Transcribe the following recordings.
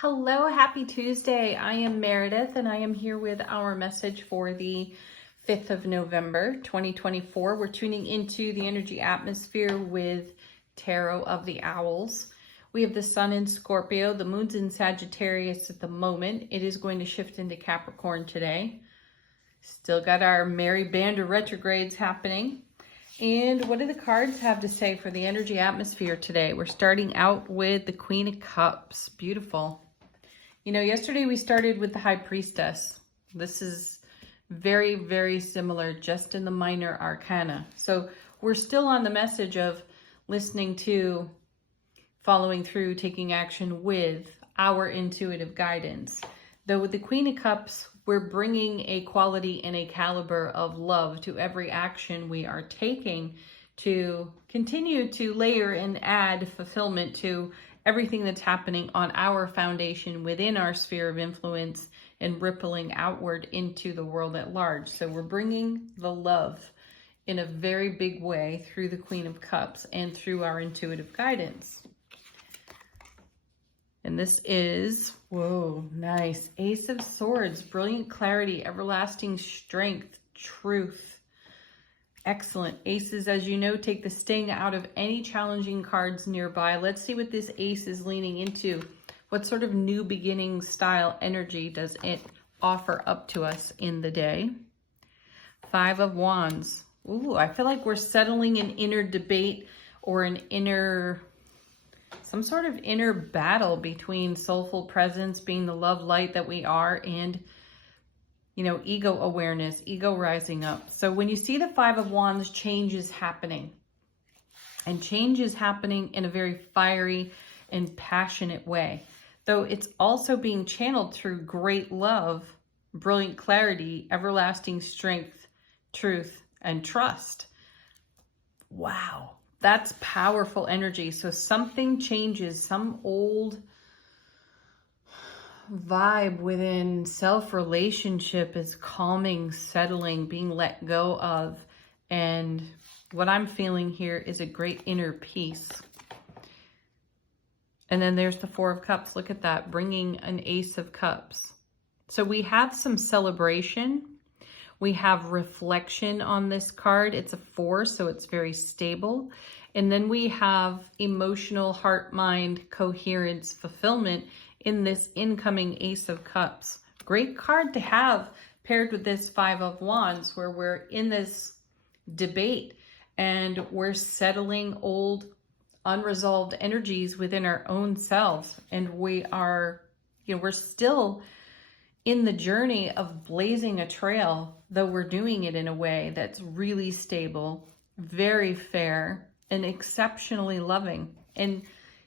Hello, happy Tuesday. I am Meredith and I am here with our message for the 5th of November, 2024. We're tuning into the energy atmosphere with Tarot of the Owls. We have the Sun in Scorpio, the Moon's in Sagittarius at the moment. It is going to shift into Capricorn today. Still got our merry band of retrogrades happening. And what do the cards have to say for the energy atmosphere today? We're starting out with the Queen of Cups. Beautiful. You know, yesterday we started with the High Priestess. This is very, very similar, just in the minor arcana. So we're still on the message of listening to, following through, taking action with our intuitive guidance. Though with the Queen of Cups, we're bringing a quality and a caliber of love to every action we are taking to continue to layer and add fulfillment to everything that's happening on our foundation within our sphere of influence and rippling outward into the world at large. So we're bringing the love in a very big way through the Queen of Cups and through our intuitive guidance. And this is, whoa, nice. Ace of Swords, brilliant clarity, everlasting strength, truth. Excellent. Aces, as you know, take the sting out of any challenging cards nearby. Let's see what this ace is leaning into. What sort of new beginning style energy does it offer up to us in the day? Five of Wands. Ooh, I feel like we're settling an inner debate or some sort of inner battle between soulful presence, being the love light that we are, and ego awareness, ego rising up. So when you see the Five of Wands, change is happening. And change is happening in a very fiery and passionate way. Though it's also being channeled through great love, brilliant clarity, everlasting strength, truth, and trust. Wow, that's powerful energy. So something changes, some old vibe within self-relationship is calming, settling, being let go of. And what I'm feeling here is a great inner peace. And then there's the Four of Cups. Look at that, bringing an Ace of Cups. So we have some celebration. We have reflection on this card. It's a 4, so it's very stable. And then we have emotional heart, mind, coherence, fulfillment in this incoming Ace of Cups. Great card to have paired with this Five of Wands, where we're in this debate and we're settling old unresolved energies within our own selves. And we are, we're still in the journey of blazing a trail, though we're doing it in a way that's really stable, very fair, and exceptionally loving. And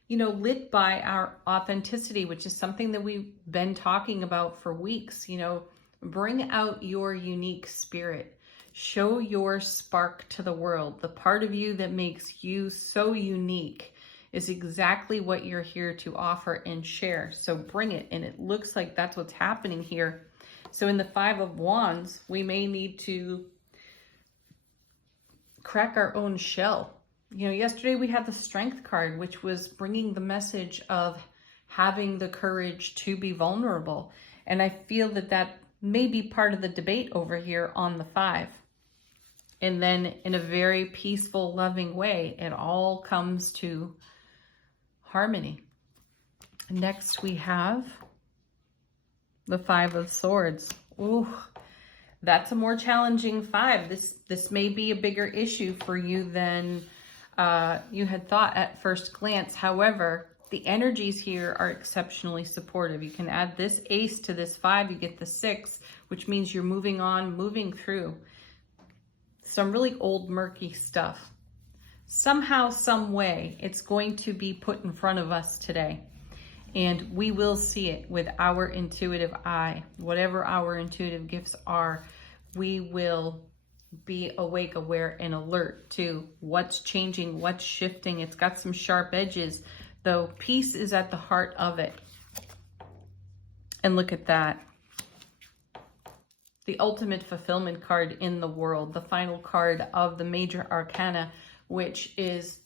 lit by our authenticity, which is something that we've been talking about for weeks. Bring out your unique spirit. Show your spark to the world. The part of you that makes you so unique is exactly what you're here to offer and share. So bring it. And it looks like that's what's happening here. So in the Five of Wands, we may need to crack our own shell. Yesterday we had the Strength card, which was bringing the message of having the courage to be vulnerable. And I feel that that may be part of the debate over here on the 5. And then in a very peaceful, loving way, it all comes to harmony. Next we have the Five of Swords. Ooh, that's a more challenging 5. This may be a bigger issue for you than you had thought at first glance. However, the energies here are exceptionally supportive. You can add this Ace to this 5, you get the 6, which means you're moving on, moving through some really old, murky stuff. Somehow, some way, it's going to be put in front of us today. And we will see it with our intuitive eye. Whatever our intuitive gifts are, we will be awake, aware, and alert to what's changing, what's shifting. It's got some sharp edges, though peace is at the heart of it. And look at that. The ultimate fulfillment card in the world, the final card of the major arcana, which is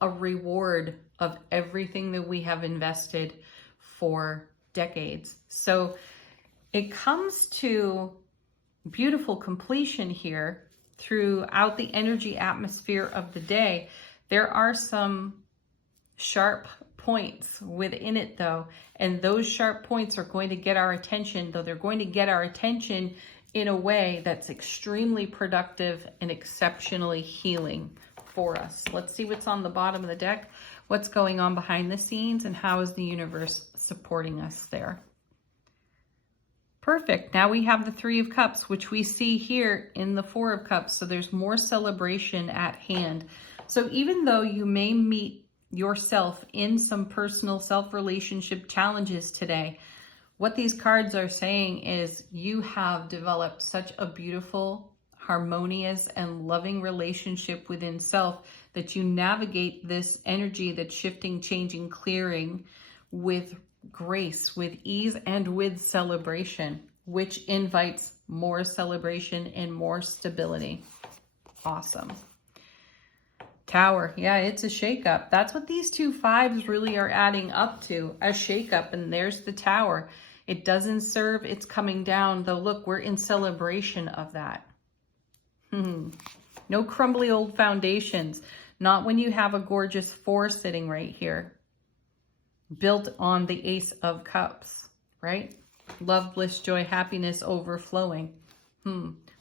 a reward of everything that we have invested for decades. So it comes to beautiful completion here throughout the energy atmosphere of the day. There are some sharp points within it though, and those sharp points are going to get our attention, though they're going to get our attention in a way that's extremely productive and exceptionally healing for us. Let's see what's on the bottom of the deck, what's going on behind the scenes, and how is the universe supporting us there. Perfect. Now we have the Three of Cups, which we see here in the Four of Cups. So there's more celebration at hand. So even though you may meet yourself in some personal self-relationship challenges today, what these cards are saying is you have developed such a beautiful, harmonious, and loving relationship within self that you navigate this energy that's shifting, changing, clearing with grace, with ease, and with celebration, which invites more celebration and more stability. Awesome. Tower. Yeah, it's a shakeup. That's what these two fives really are adding up to, a shakeup. And there's the Tower. It doesn't serve, it's coming down, though look, we're in celebration of that. No crumbly old foundations. Not when you have a gorgeous Four sitting right here, built on the Ace of Cups, right? Love, bliss, joy, happiness overflowing.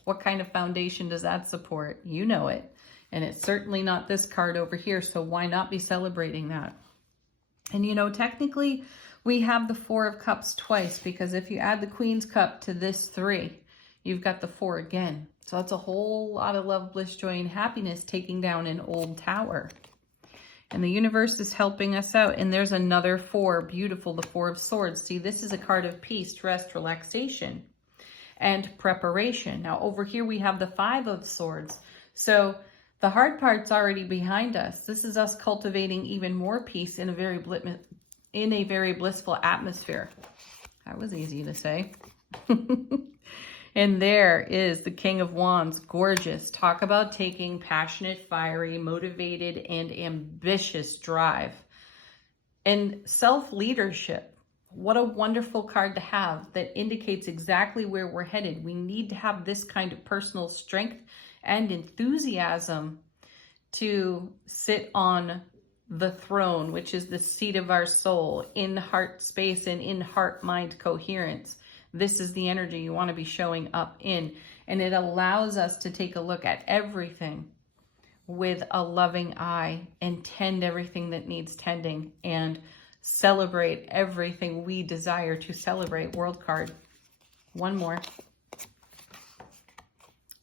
What kind of foundation does that support? You know it. And it's certainly not this card over here, so why not be celebrating that? And you know, technically, we have the Four of Cups twice, because if you add the Queen's Cup to this three, you've got the Four again. So that's a whole lot of love, bliss, joy, and happiness taking down an old tower. And the universe is helping us out. And there's another Four, beautiful, the Four of Swords. See, this is a card of peace, rest, relaxation, and preparation. Now over here we have the Five of Swords. So the hard part's already behind us. This is us cultivating even more peace in a very blissful atmosphere. That was easy to say. And there is the King of Wands, gorgeous. Talk about taking passionate, fiery, motivated, and ambitious drive. And self-leadership. What a wonderful card to have that indicates exactly where we're headed. We need to have this kind of personal strength and enthusiasm to sit on the throne, which is the seat of our soul, in heart space and in heart-mind coherence. This is the energy you want to be showing up in. And it allows us to take a look at everything with a loving eye and tend everything that needs tending and celebrate everything we desire to celebrate. World card. One more.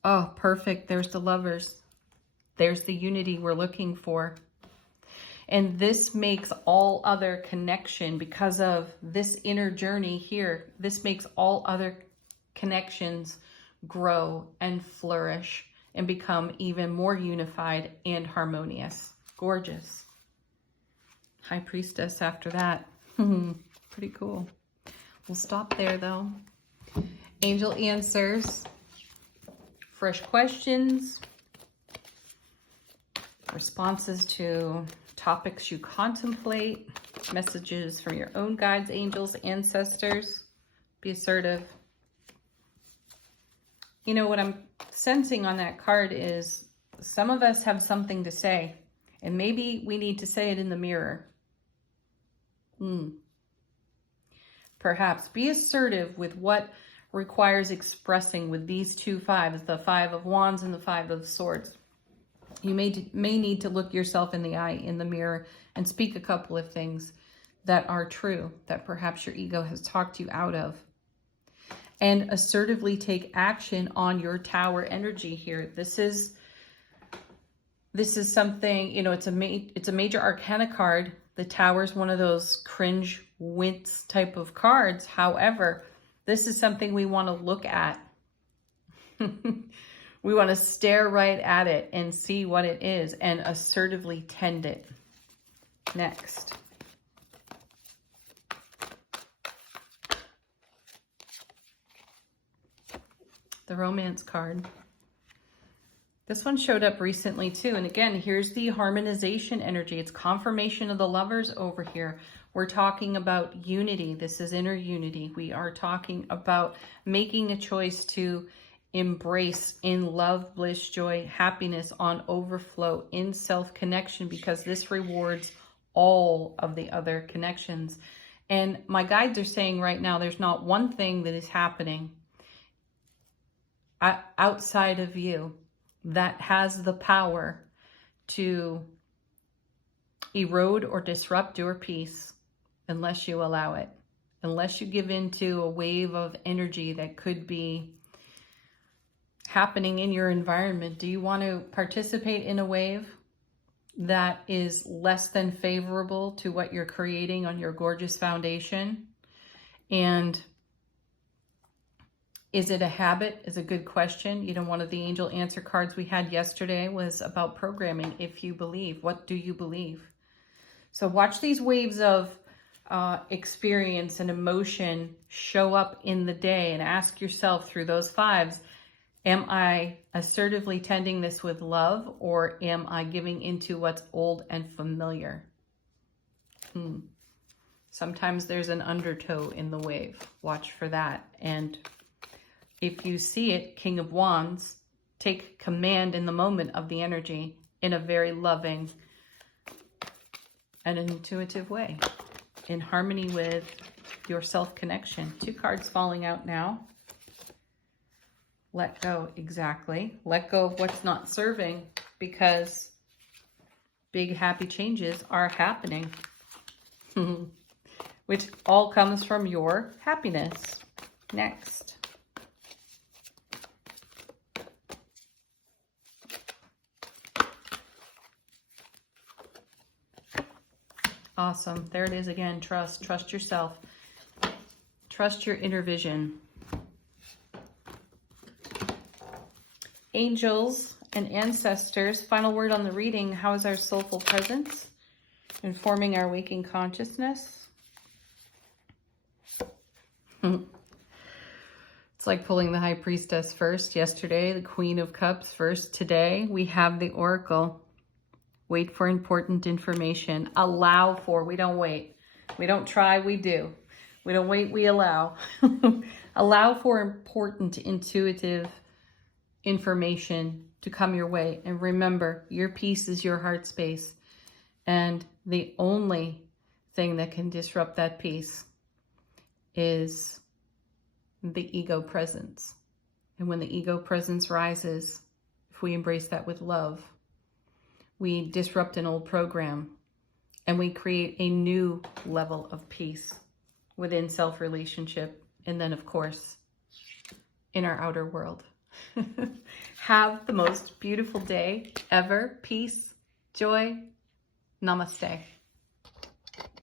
Oh, perfect. There's the Lovers. There's the unity we're looking for. And this makes all other connection, because of this inner journey here, this makes all other connections grow and flourish and become even more unified and harmonious. Gorgeous. High Priestess after that. Pretty cool. We'll stop there though. Angel answers. Fresh questions. Responses to topics you contemplate, messages from your own guides, angels, ancestors. Be assertive. You know, what I'm sensing on that card is some of us have something to say, and maybe we need to say it in the mirror. Perhaps be assertive with what requires expressing with these two fives, the Five of Wands and the Five of Swords. You may need to look yourself in the eye in the mirror and speak a couple of things that are true, that perhaps your ego has talked you out of. And assertively take action on your Tower energy here. This is something, you know, it's a major arcana card. The Tower is one of those cringe, wince type of cards. However, this is something we want to look at. We want to stare right at it and see what it is and assertively tend it. Next. The Romance card. This one showed up recently too. And again, here's the harmonization energy. It's confirmation of the Lovers over here. We're talking about unity. This is inner unity. We are talking about making a choice to embrace in love, bliss, joy, happiness, on overflow, in self-connection, because this rewards all of the other connections. And my guides are saying right now, there's not one thing that is happening outside of you that has the power to erode or disrupt your peace unless you allow it, unless you give into a wave of energy that could be happening in your environment. Do you want to participate in a wave that is less than favorable to what you're creating on your gorgeous foundation? And is it a habit? Is a good question. You know, one of the angel answer cards we had yesterday was about programming. If you believe, what do you believe? So watch these waves of experience and emotion show up in the day, and ask yourself through those fives, am I assertively tending this with love, or am I giving into what's old and familiar? Sometimes there's an undertow in the wave. Watch for that. And if you see it, King of Wands, take command in the moment of the energy in a very loving and an intuitive way, in harmony with your self-connection. 2 cards falling out now. Let go, exactly. Let go of what's not serving, because big happy changes are happening, which all comes from your happiness. Next. Awesome. There it is again. Trust. Trust yourself. Trust your inner vision. Angels and ancestors, final word on the reading. How is our soulful presence informing our waking consciousness? It's like pulling the High Priestess first yesterday, the Queen of Cups first today. We have the Oracle. Wait for important information. Allow for, we don't wait. We don't try, we do. We don't wait, we allow. Allow for important, intuitive information to come your way. And remember, your peace is your heart space. And the only thing that can disrupt that peace is the ego presence. And when the ego presence rises, if we embrace that with love, we disrupt an old program and we create a new level of peace within self-relationship. And then, of course, in our outer world. Have the most beautiful day ever. Peace, joy, namaste.